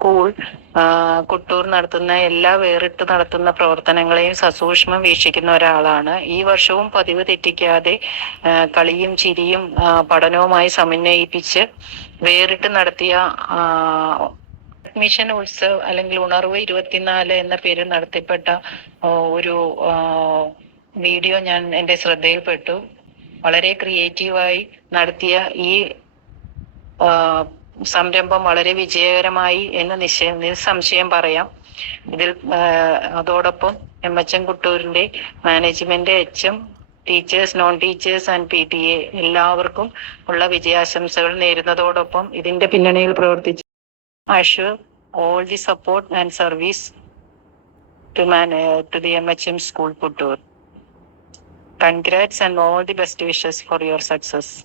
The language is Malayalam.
സ്കൂൾ കൊട്ടൂർ നടത്തുന്ന എല്ലാ വേറിട്ട് നടത്തുന്ന പ്രവർത്തനങ്ങളെയും സസൂക്ഷ്മം വീക്ഷിക്കുന്ന ഒരാളാണ്. ഈ വർഷവും പതിവ് തെറ്റിക്കാതെ കളിയും ചിരിയും പഠനവുമായി സമന്വയിപ്പിച്ച് വേറിട്ട് നടത്തിയ അഡ്മിഷൻ ഉത്സവ് അല്ലെങ്കിൽ ഉണർവ് ഇരുപത്തിനാല് എന്ന പേരിൽ നടത്തപ്പെട്ട ഒരു വീഡിയോ ഞാൻ എന്റെ ശ്രദ്ധയിൽപ്പെട്ടു. വളരെ ക്രിയേറ്റീവായി നടത്തിയ ഈ സംരംഭം വളരെ വിജയകരമായി എന്ന് നിശ്ചയം നിസ്സംശയം പറയാം ഇതിൽ അതോടൊപ്പം M H M കുട്ടൂരിന്റെ management H M teachers non teachers and P T A എല്ലാവർക്കും ഉള്ള വിജയാശംസകൾ നേരുന്നതോടൊപ്പം ഇതിന്റെ പിന്നണിയിൽ പ്രവർത്തിച്ച assure all the support and service to man uh, to the MHM School Puttur. Congrats and all the best wishes for your success.